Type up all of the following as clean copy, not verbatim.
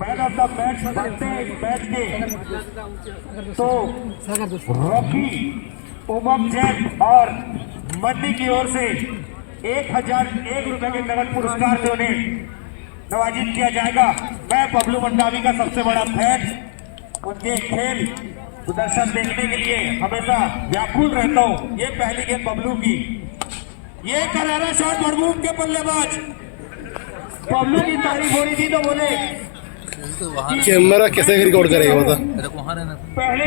Man of the match बनते हैं इस मैच के तो रॉकी, उमंग जैन और मंडी की ओर से 1001 रुपए के नगद पुरस्कार से उन्हें नवाजित किया जाएगा। मैं बबलू मंडावी का सबसे बड़ा फैन, उनके खेल प्रदर्शन देखने के लिए हमेशा व्याकुल रहता हूँ। ये पहली गेंद बबलू की, ये करारा शॉट बड़बूम के बल्लेबाज बबलू की तारीफ हो रही थी तो बोले कैमरा कैसे रिकॉर्ड करेगा बता। पहले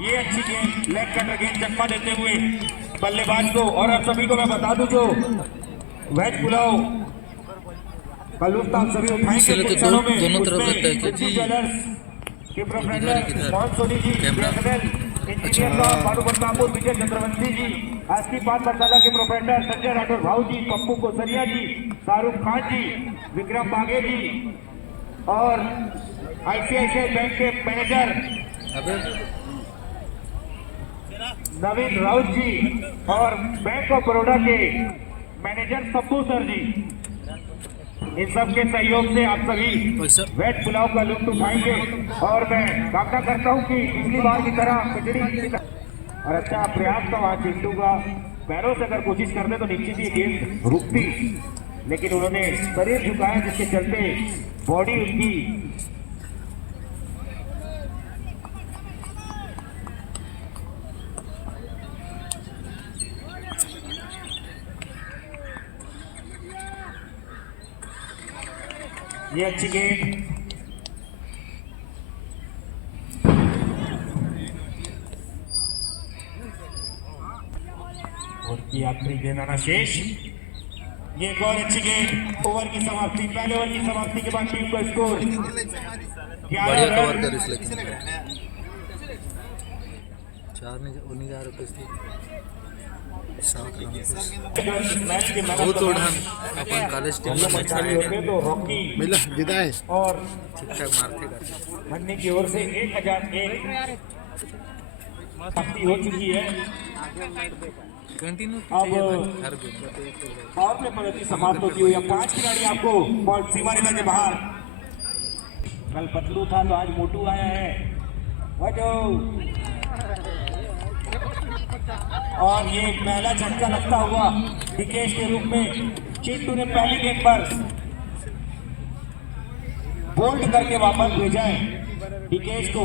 ये अच्छी गेंद लेग कटर गेंद चकमा देते हुए बल्लेबाज को, और आप सभी को मैं बता दूं जो वेज पुलाव आप सभी उठाएंगे कुछ क्षणों में, दोनों तरफ लगता है कि जी के प्रोप्राइटर मोहन सोनी जी, इंजीनियर साहब बालूपत कापुर, विजय चंद्रवंशी जी, आस्ती पान मसाला के प्रोप्राइटर संजय राठौर भाऊ जी, पप्पू कोसरिया जी, शाहरुख खान जी, विक्रम बागे जी और आईसीआईसीआई बैंक के मैनेजर नवीन राउत जी और बैंक ऑफ बड़ौदा के मैनेजर सप्पू सर जी, इन सब के सहयोग से आप सभी वेज पुलाव का लुत्फ उठाएंगे। और मैं कामना करता हूं कि पिछली बार की तरह खिचड़ी और अच्छा प्रयास था वहां चिंटू का, पैरों से अगर कोशिश करते तो निश्चित ही गेंद रुकती, लेकिन उन्होंने शरीर झुकाया जिसके चलते बॉडी उनकी ये अच्छी गेंद और की आखिरी गेंद आना शेष। ये एक और अच्छी गेंद, ओवर की समाप्ति, पहले ओवर की समाप्ति के बाद टीम का स्कोर बढ़िया कवर कर इसलिए 4 नहीं 19 रुपये बहुत उड़ान अपन कॉलेज टीम में मैच खेले तो रॉकी मिला जीता है और ठीक ठाक मारते करते मंडी की ओर से 1001 समाप्ति हो चुकी है। कंटिन्यू अब और में प्रगति समाप्त होती हुई 5 खिलाड़ी आपको सीमा रेखा के बाहर। कल पतलू था तो आज मोटू आया है और ये पहला झटका लगता हुआ विकेट के रूप में चिंटू ने पहली गेंद पर बोल्ड करके वापस भेजा है विकेट को।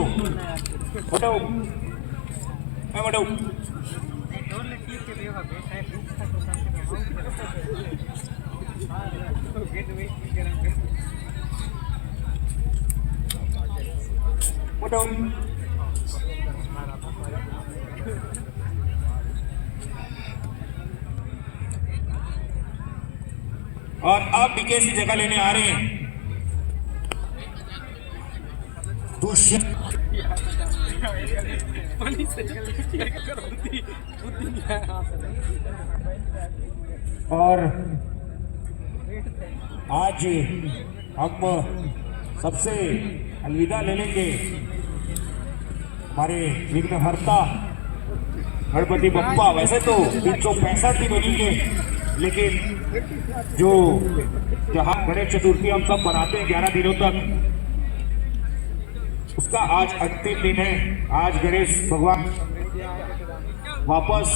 और अब विकेट की जगह लेने आ रहे हैं और आज हम सबसे अलविदा ले लेंगे हमारे विघ्नहर्ता गणपति बप्पा। वैसे तो 365 दिन बनेंगे, लेकिन जो त्योहार गणेश चतुर्थी हम सब मनाते हैं 11 दिनों तक, उसका आज अंतिम दिन है। आज गणेश भगवान वापस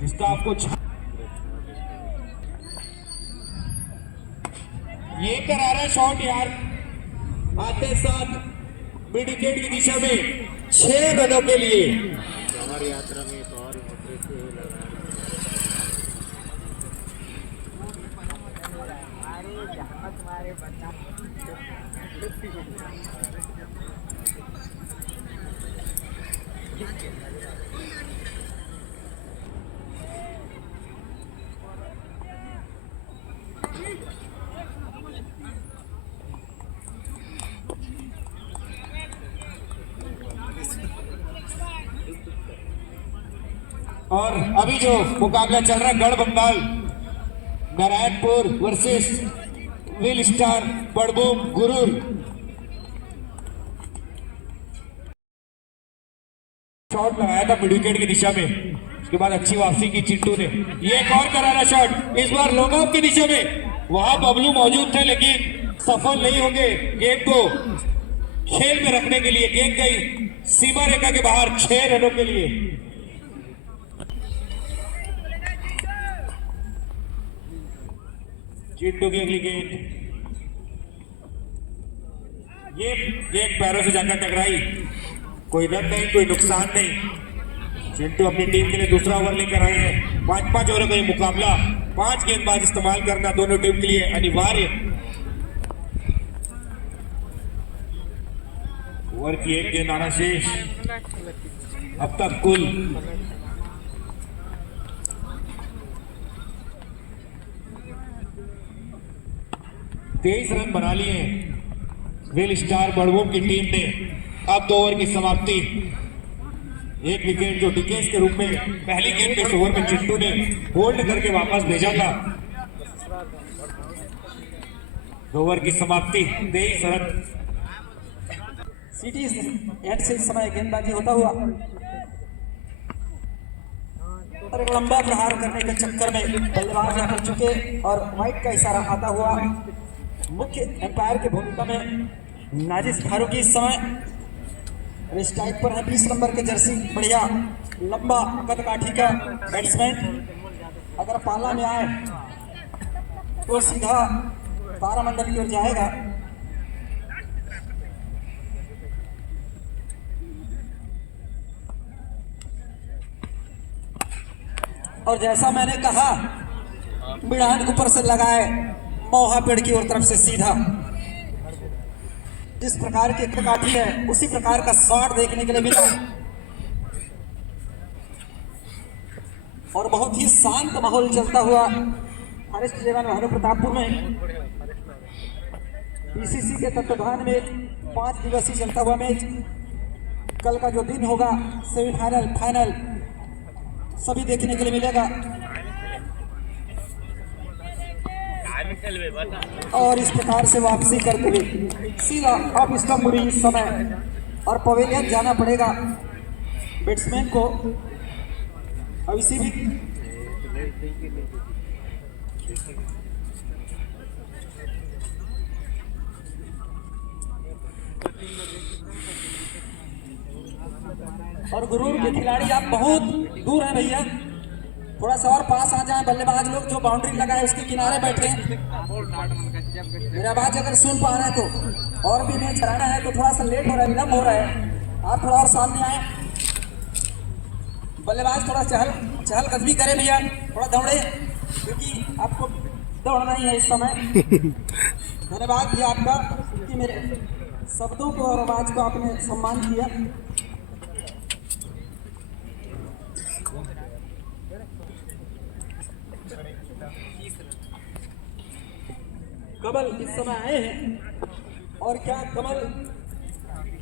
जिसका आपको ये करारा शॉट यार आते साथ मिड विकेट की दिशा में 6 रनों के लिए। हमारी यात्रा में तो और और अभी जो मुकाबला चल रहा है गढ़ बंगाल नारायणपुर वर्सेस विल स्टार बड़बूम गुरूर, शॉट लगाया था मिड विकेट की दिशा में, उसके बाद अच्छी वापसी की चिंटू ने। ये एक और करारा शॉट इस बार लॉन्ग ऑफ की दिशा में, वहां बबलू मौजूद थे लेकिन सफल नहीं होंगे गेंद को खेल में रखने के लिए। गेंद गई सीमा रेखा के बाहर 6 रनों के लिए। चिंटू की अगली गेंद, ये गेंद पैरों से जाकर टकराई, कोई रन नहीं कोई नुकसान नहीं। चिंटू अपनी टीम के लिए दूसरा ओवर लेकर आए हैं। 5-5 ओवरों का ये मुकाबला, 5 गेंदबाज इस्तेमाल करना दोनों टीम के लिए अनिवार्य। ओवर की एक गेंद आना शेष, अब तक कुल 23 रन बना लिए वेल स्टार बड़वोम की टीम ने। अब 2 ओवर की समाप्ति, एक विकेट जो डिकेस के रूप में पहली गेंद पे ओवर में चिंटू ने होल्ड करके वापस भेजा था। 2 ओवर की समाप्ति, 23 रन। सिटी एंड से इस समय गेंदबाजी होता हुआ और एक लंबा प्रहार करने के चक्कर में बल्लेबाज जा चुके और व्हाइट का इशारा आता हुआ मुख्य एम्पायर की भूमिका में नाजिस फारूकी इस समय स्ट्राइक पर है। 20 नंबर के जर्सी, बढ़िया लंबा कदकाठी का बैट्समैन, अगर पाला में आए तो सीधा तारामंडल की ओर जाएगा। और जैसा मैंने कहा, बिड़ान ऊपर से लगाए मौहा पेड़ की ओर तरफ से सीधा, जिस प्रकार की कदकाठी है उसी प्रकार का शॉट देखने के लिए मिला और बहुत ही शांत माहौल चलता हुआ फॉरेस्ट 11 भानु प्रतापपुर में बीसीसी के तत्वाधान में 5 दिवसीय चलता हुआ मैच। कल का जो दिन होगा सेमीफाइनल फाइनल सभी देखने के लिए मिलेगा। और इस प्रकार से वापसी करते हुए सीधा अब इसका पूरी इस समय और पवेलियन जाना पड़ेगा बैट्समैन को। अब इसी भी और गुरूर के खिलाड़ी आप बहुत दूर हैं भैया, थोड़ा सा और पास आ जाए। बल्लेबाज लोग जो बाउंड्री लगाए उसके किनारे बैठे। मेरा बात अगर सुन पा रहे हैं तो और भी मैच कराना है तो थोड़ा सा लेट हो रहा है, विलम्ब हो रहा है, आप थोड़ा और सामने आए। बल्लेबाज थोड़ा चहल कदमी करे भैया, थोड़ा दौड़े क्योंकि आपको दौड़ना ही है इस समय। धन्यवाद भैया आपका कि मेरे शब्दों को और आवाज को आपने सम्मान किया। कमल इस समय आए हैं और क्या कमल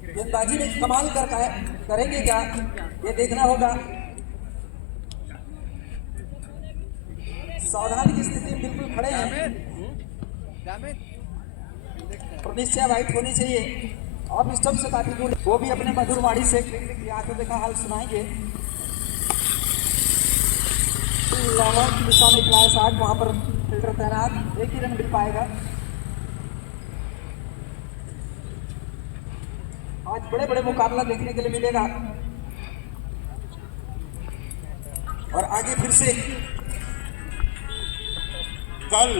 गेंदबाजी में कमाल करेंगे क्या, ये देखना होगा। सावधानी की स्थिति में बिल्कुल खड़े हैं और निश्चय वाइट होनी चाहिए। अब स्टंप से काफी दूर, वो भी अपने मधुर वाणी से आंखों देखा हाल सुनाएंगे। लॉन्ग की दिशा में निकला है शॉट, वहां पर फील्डर तैनात, एक ही रन मिल पाएगा। आज बड़े बड़े मुकाबला देखने के लिए मिलेगा और आगे फिर से कल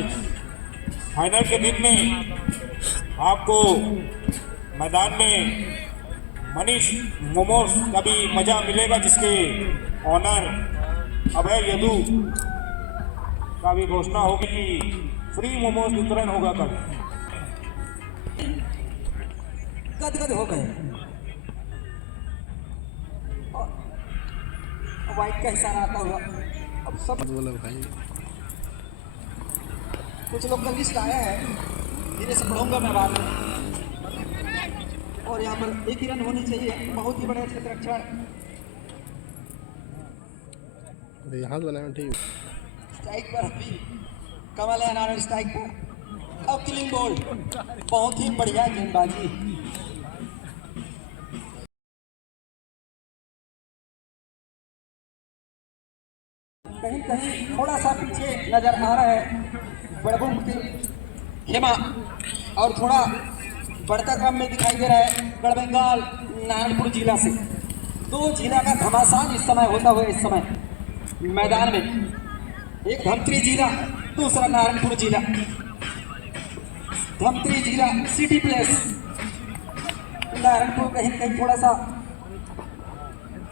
फाइनल के दिन में आपको मैदान में मनीष मोमोस का भी मजा मिलेगा, जिसके ऑनर अभय यदु का भी घोषणा होगी कि फ्री मोमोस वितरण होगा कल। गदगद हो गए। वाइट का इशारा आता हुआ अब सब बोला भाई, कुछ लोग का लिस्ट आया है, धीरे से पढ़ूंगा मैं बाद में। और यहाँ पर एक ही रन होनी चाहिए, बहुत ही बड़े क्षेत्र रक्षण। यहाँ से बनाया ठीक। स्ट्राइक पर अभी कमल है नारायण स्ट्राइक पर। अब किलिंग बॉल, बहुत ही बढ़िया गेंदबाजी। कहीं कहीं थोड़ा सा पीछे नजर आ रहा है बड़बुम की खेमा, और थोड़ा बढ़ता क्रम में दिखाई दे रहा है गढ़बंगाल नारायणपुर जिला से। दो जिला का घमासान इस समय होता हुआ इस समय मैदान में, एक धमतरी जिला, दूसरा नारायणपुर जिला। धमतरी जिला सिटी प्लेस, नारायणपुर कहीं कहीं थोड़ा सा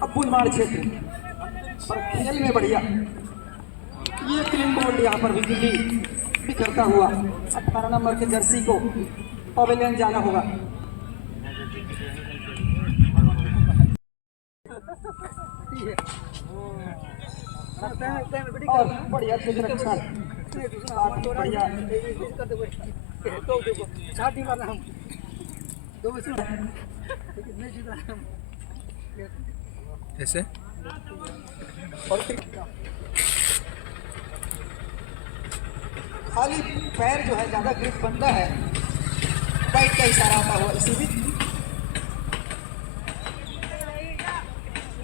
अब्बुलमाड़ क्षेत्र, पर खेल में बढ़िया। ये क्लीन बोल्ड यहाँ पर बिजली बिखरता हुआ 18 नंबर के जर्सी को पवेलियन जाना होगा। और बढ़िया रक्षा, बढ़िया ऐसे खाली पैर जो है ज्यादा ग्रिप बनता है, बाइक का इशारा आता हुआ इसी भी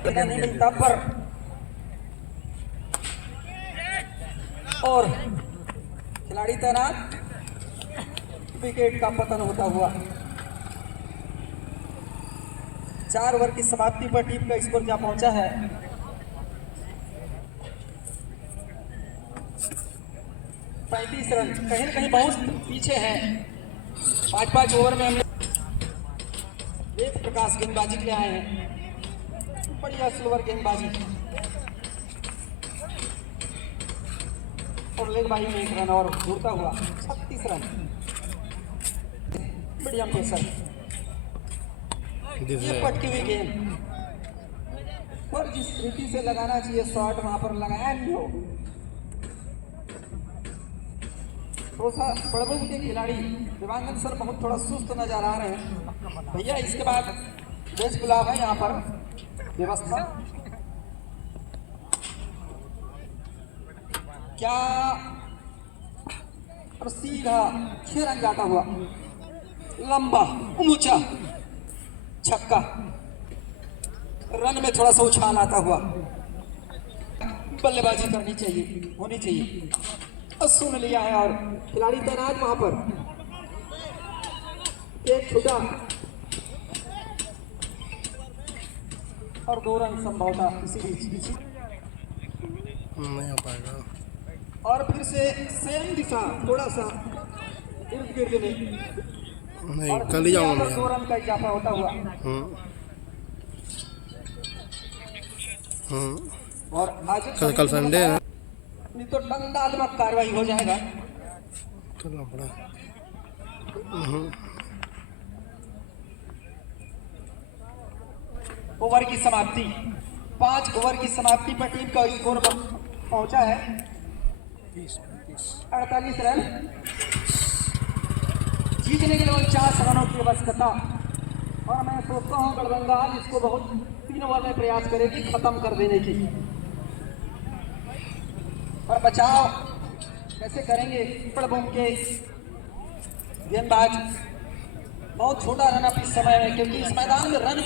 नहीं मिलता पर, और खिलाड़ी तैनात, विकेट का पतन होता हुआ। 4 ओवर की समाप्ति पर टीम का स्कोर क्या पहुंचा है 35 रन। कहीं न कहीं बहुत पीछे हैं। 5-5 ओवर में हमने एक प्रकाश गेंदबाजी के लिए आए हैं, बढ़िया स्लोवर गेंदबाजी, और लेगबाजी में 1 रन और जुड़ता हुआ 36 रन। बढ़िया पेसर, ये पटकी हुई गेंद, और जिस रीति से लगाना चाहिए शॉट वहां पर लगाया नहीं हो। थोड़ा सा बड़बुम के खिलाड़ी दिवांगन सर बहुत थोड़ा सुस्त नजर आ रहे हैं भैया। इसके बाद बेंच गुलाब है यहाँ पर व्यवस्था क्या, और सीधा 6 रन जाता हुआ, लंबा ऊंचा छक्का, रन में थोड़ा सा उछाल आता हुआ। बल्लेबाजी करनी चाहिए, होनी चाहिए, और सुन लिया है। और खिलाड़ी तैनात वहां पर, एक छूटा और 2 रन संभव था इसी बीच। नहीं हो पाएगा। और फिर से सेम दिशा, थोड़ा सा इर्द गिर्द में, नहीं कल ही जाऊंगा मैं। 2 रन का इजाफा होता हुआ। और आज कल संडे है, नहीं तो दंडात्मक कार्रवाई हो जाएगा। चलना पड़ा। ओवर की समाप्ति, 5 ओवर की समाप्ति पर टीम का स्कोर पहुंचा है 48 रन। जीतने के लिए 49 रनों की आवश्यकता, और मैं सोचता हूं गढ़बंगाल इसको बहुत 3 ओवर में प्रयास करेगी खत्म कर देने की। और बचाव कैसे करेंगे बड़बुम के गेंदबाज, बहुत छोटा रन अप इस समय में, क्योंकि इस मैदान में रन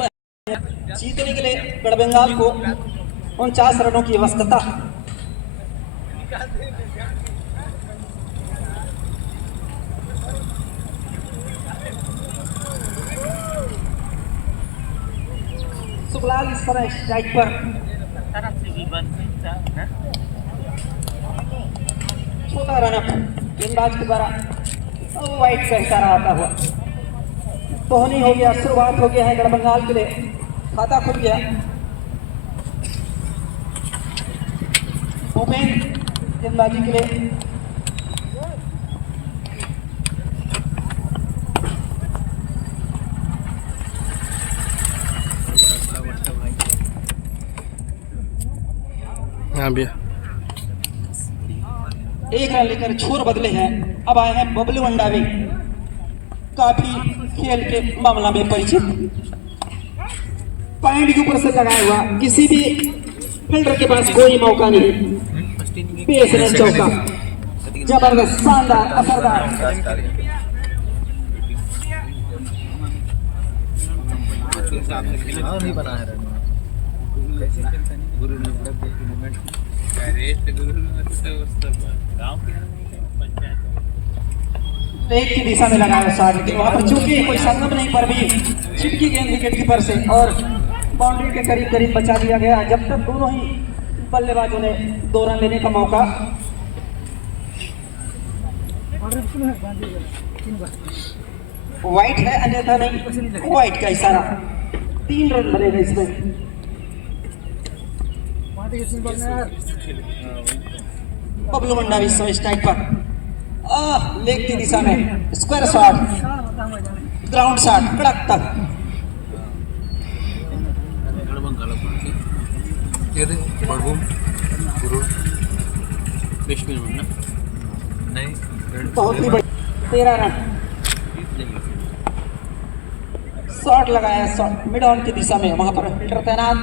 जीतने के लिए गढ़बंगाल को 49 रनों की आवश्यकता। सुखलाल इस तरह स्ट्राइक पर, छोटा रन अप गेंदबाज के द्वारा, वाइट का इशारा आता हुआ। कोहनी हो गया, शुरुआत हो गया है गढ़बंगाल के लिए, खाता खुल गया। ओपन गेंदबाजी के लिए हाँ भैया 1 रन लेकर छोर बदले हैं। अब आए हैं बबलू अंडावी, काफी खेल के मामला में परिचित, पॉइंट के ऊपर से लगाया हुआ, किसी भी फील्डर के पास कोई मौका नहीं। 20 रन चौका, जबरदस्त, शानदार, असरदार। नहीं बना है एक की दिशा में लगाया शॉट, लेकिन वहां पर चूंकि कोई संगम नहीं पर भी छिटकी गेंद विकेट कीपर से और बाउंड्री के करीब करीब बचा दिया गया। जब तक दोनों ही बल्लेबाजों ने 2 रन लेने का मौका। वाइट है अन्यथा नहीं, वाइट का इशारा। 3 रन बनेगा इसमें। बबलू मंडावी इस स्ट्राइक पर लेग की दिशा में स्क्वायर शॉट, ग्राउंड शॉट, कड़क तक। बहुत ही बड़ी 13 रन। शॉट लगाया, शॉट मिड ऑन की दिशा में, वहां पर फील्डर तैनात।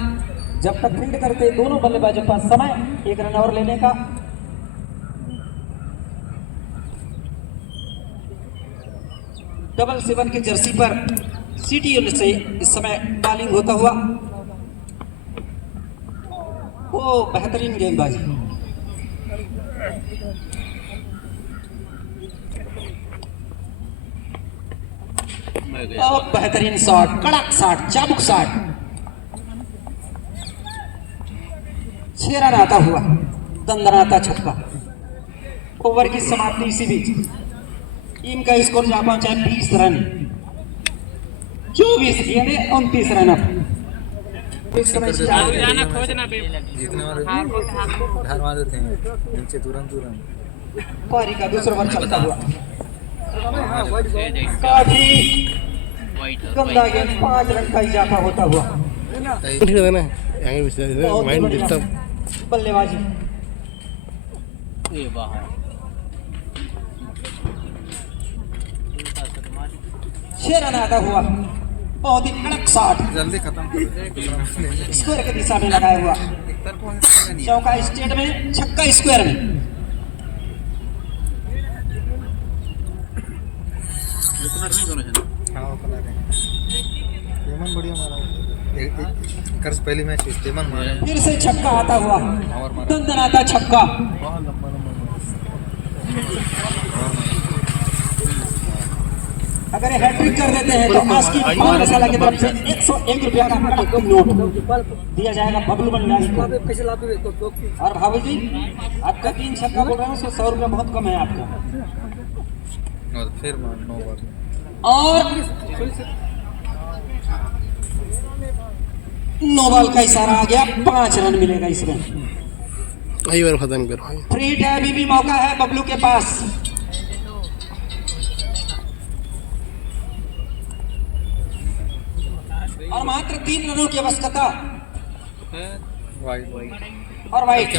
जब तक फील्ड करते दोनों बल्लेबाजों का समय 1 रन और लेने का। डबल 7 की जर्सी पर सिटी यूनिट से इस समय बॉलिंग होता हुआ। वो बेहतरीन गेंदबाजी। बेहतरीन शॉट, कड़क शॉट, चाबुक शॉट। 6 रन आता हुआ, दंदनाता छक्का। ओवर की समाप्ति इसी बीच। टीम का स्कोर जा पहुंचा 20 रन। 24 गेंदें 29 रन। इस समय जीतने वाले हार मान देते हैं नीचे तुरंत पारी का दूसरा ओवर चलता हुआ। काफी गंदा गेंद, 5 रन का इजाफा होता हुआ। Mind disturb. बल्लेबाजी छह रन आता हुआ। बहुत ही कड़क शॉट, जल्दी खत्म। स्क्वायर की दिशा में लगाया हुआ। चौका स्टेट में, छक्का स्क्वायर में। पहली मैच फिर से छक्का आता हुआ, दंदनाता छक्का। अगर हैट्रिक कर देते हैं तो आज की पान मसाला की तरफ से 101 रुपया का कड़क नोट दिया जाएगा बबलू मंडावी को। और भाभी जी, आपका 3 छक्का बोल रहे हैं, उसमें 100 रुपया बहुत कम है आपका। और फिर 9 बार और 9 बॉल का इशारा आ गया। 5 रन मिलेगा इसमें। वही बार खत्म करो। फ्री है, अभी भी मौका है बबलू के पास। और मात्र 3 रनों की आवश्यकता। और वाइट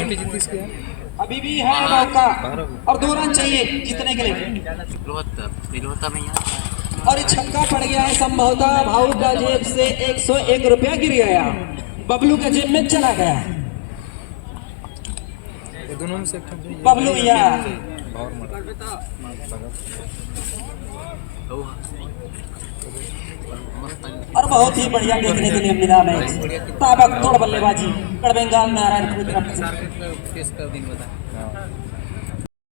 अभी भी है मौका, और 2 रन चाहिए जीतने के लिए। और ये छक्का पड़ गया है, संभवतः भाऊ का जेब से 101 रुपया गिर गया, बबलू के जेब में चला गया। दोनों में से बबलू या और बहुत ही बढ़िया देखने के लिए मिला मैच। ताबकतोड़ बल्लेबाजी, गढ़ बंगाल नारायण की तरफ से।